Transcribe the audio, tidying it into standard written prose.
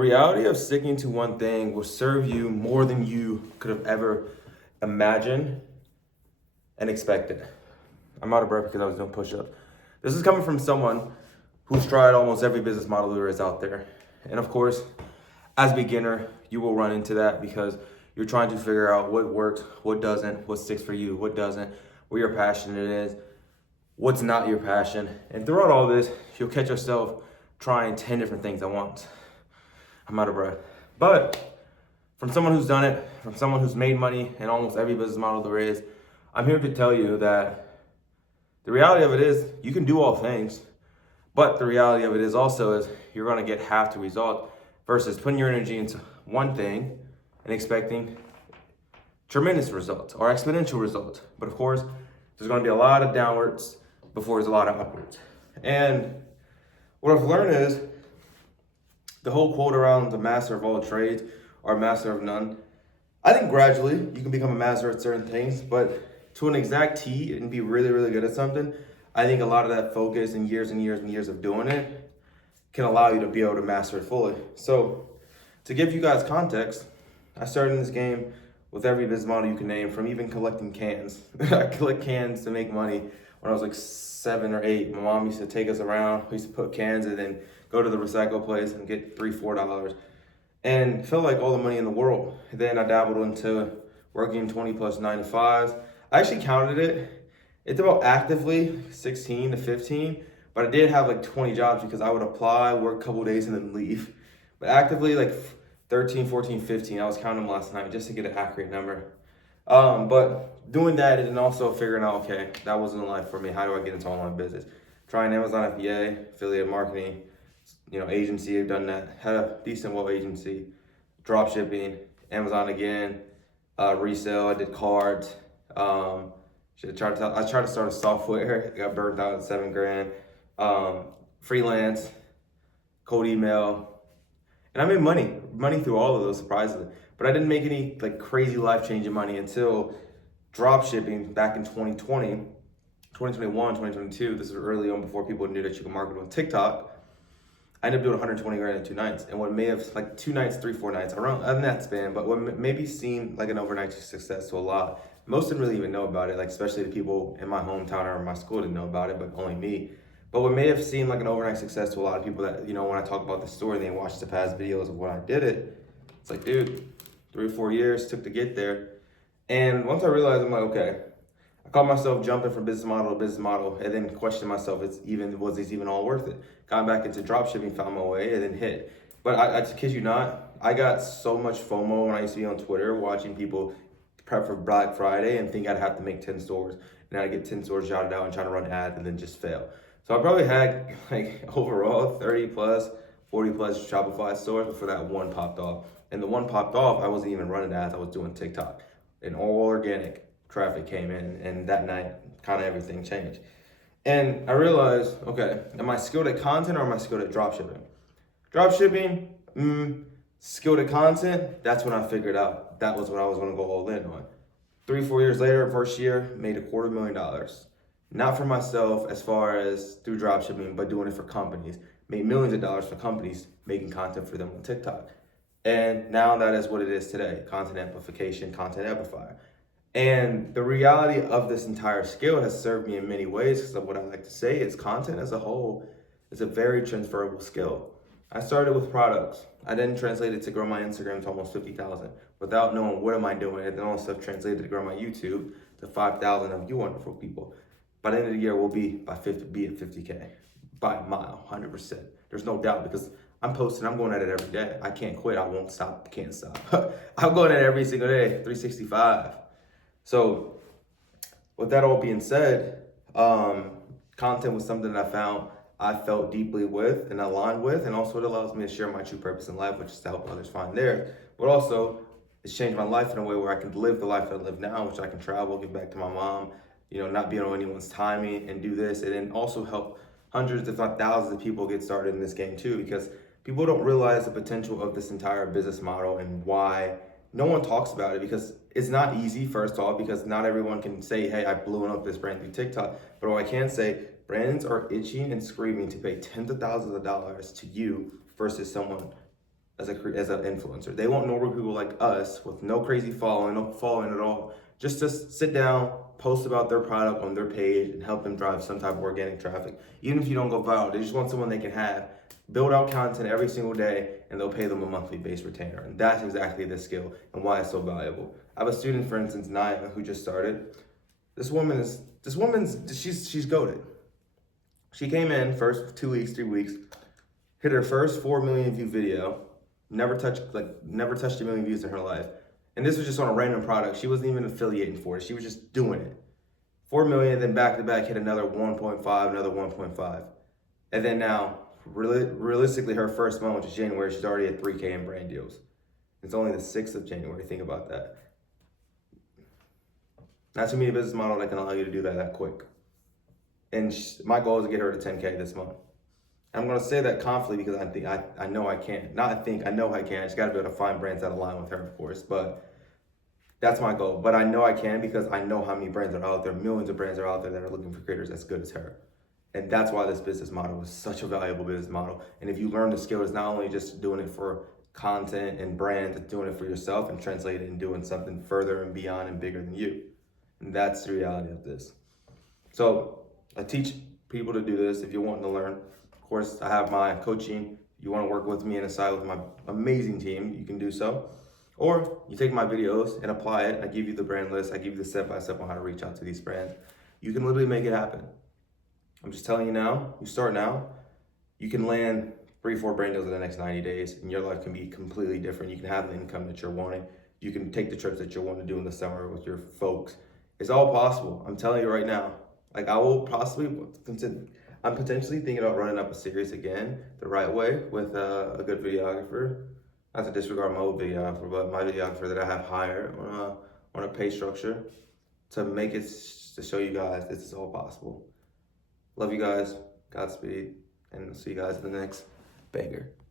reality of sticking to one thing will serve you more than you could have ever imagined and expected. I'm out of breath because I was doing push-ups. This is coming from someone who's tried almost every business model there is out there. And of course, as a beginner, you will run into that because you're trying to figure out what works, what doesn't, what sticks for you, what doesn't, where your passion is, what's not your passion. And throughout all this, you'll catch yourself trying 10 different things at once. I'm out of breath. But from someone who's done it, from someone who's made money in almost every business model there is, I'm here to tell you that the reality of it is you can do all things, but the reality of it is also is you're gonna get half the result versus putting your energy into one thing and expecting tremendous results or exponential results. But of course, there's gonna be a lot of downwards before there's a lot of upwards. And what I've learned is the whole quote around the master of all trades or master of none. I think gradually you can become a master at certain things, but to an exact T and be really, really good at something, I think a lot of that focus and years and years and years of doing it can allow you to be able to master it fully. So to give you guys context, I started in this game with every business model you can name, from even collecting cans. I collect cans to make money when I was like 7 or 8. My mom used to take us around. We used to put cans and then go to the recycle place and get $3, $4. And felt like all the money in the world. Then I dabbled into working 20 plus 9 to 5s. I actually counted it. It's about actively 16 to 15, but I did have like 20 jobs because I would apply, work a couple days, and then leave. But actively like 13, 14, 15, I was counting them last night just to get an accurate number. But doing that and then also figuring out, okay, that wasn't life for me. How do I get into online business? Trying Amazon FBA, affiliate marketing, agency. I've done that. Had a decent web agency, drop shipping, Amazon again, resale. I did cards. I tried to start a software. Got burnt out at $7,000. Freelance, cold email, and I made money through all of those, surprisingly. But I didn't make any like crazy life-changing money until drop shipping back in 2020, 2021, 2022. This is early on before people knew that you could market on TikTok. I ended up doing 120 grand in 2 nights, and what may have like 2 nights, 3, 4 nights around in that span, but what maybe seemed like an overnight success to a lot. Most didn't really even know about it, like especially the people in my hometown or my school didn't know about it, but only me. But what may have seemed like an overnight success to a lot of people that, when I talk about the story, they watch the past videos of when I did it. It's like, dude, 3 or 4 years took to get there. And once I realized, I'm like, okay, I caught myself jumping from business model to business model and then questioned myself, was this even all worth it? Got back into drop shipping, found my way, and then hit. But I kid you not, I got so much FOMO when I used to be on Twitter watching people prep for Black Friday and think I'd have to make 10 stores. And I'd get 10 stores shouted out and try to run ads and then just fail. So I probably had like overall 30 plus, 40 plus Shopify stores before that one popped off. And the one popped off, I wasn't even running ads, I was doing TikTok. And all organic traffic came in, and that night kind of everything changed. And I realized, okay, am I skilled at content or am I skilled at dropshipping? Dropshipping, skilled at content, that's when I figured out that was what I was gonna go all in on. 3, 4 years later, first year, made $250,000. Not for myself as far as through dropshipping, but doing it for companies. Made millions of dollars for companies, making content for them on TikTok. And now that is what it is today, content amplification, content amplifier. And the reality of this entire skill has served me in many ways, because what I like to say is content as a whole is a very transferable skill. I started with products. I then translated to grow my Instagram to almost 50,000 without knowing what am I doing. And then all stuff translated to grow my YouTube to 5,000 of you wonderful people. By the end of the year, we'll be at 50K by a mile, 100%. There's no doubt, because I'm posting, I'm going at it every day. I can't quit, I won't stop, can't stop. I'm going at it every single day, 365. So with that all being said, content was something that I felt deeply with and aligned with, and also it allows me to share my true purpose in life, which is to help others find theirs. But also, it's changed my life in a way where I can live the life that I live now, which I can travel, give back to my mom, not be on anyone's timing and do this, and then also help hundreds, if not thousands of people get started in this game too, because people don't realize the potential of this entire business model and why no one talks about it, because it's not easy, first off, because not everyone can say, hey, I blew up this brand through TikTok. But what I can say, brands are itching and screaming to pay tens of thousands of dollars to you versus someone as an influencer. They want normal people like us with no crazy following, no following at all, just to sit down, post about their product on their page and help them drive some type of organic traffic. Even if you don't go viral, they just want someone they can have, build out content every single day, and they'll pay them a monthly base retainer. And that's exactly the skill and why it's so valuable. I have a student, for instance, Naya, who just started. She's goated. She came in first 2 weeks, 3 weeks, hit her first 4 million view video, never touched 1 million views in her life. And this was just on a random product. She wasn't even affiliating for it. She was just doing it. 4 million, then back to back hit another 1.5, another 1.5. And then now, realistically, her first month, which is January, she's already at 3K in brand deals. It's only the 6th of January. Think about that. Not too many business models that can allow you to do that quick. And my goal is to get her to 10K this month. I'm going to say that confidently because I know I can. I know I can. I just got to be able to find brands that align with her, of course. But that's my goal. But I know I can because I know how many brands are out there. Millions of brands are out there that are looking for creators as good as her. And that's why this business model is such a valuable business model. And if you learn the skill, it's not only just doing it for content and brand, it's doing it for yourself and translate it and doing something further and beyond and bigger than you. And that's the reality of this. So I teach people to do this if you're wanting to learn. Of course, I have my coaching. If you want to work with me inside with my amazing team, you can do so. Or you take my videos and apply it. I give you the brand list. I give you the step-by-step on how to reach out to these brands. You can literally make it happen. I'm just telling you now, you start now, you can land 3-4 brand deals in the next 90 days and your life can be completely different. You can have the income that you're wanting. You can take the trips that you want to do in the summer with your folks. It's all possible. I'm telling you right now. Like I'm potentially thinking about running up a series again the right way with a good videographer. Not to disregard my old videographer, but my videographer that I have hired on a pay structure to make it, to show you guys this is all possible. Love you guys, Godspeed, and see you guys in the next banger.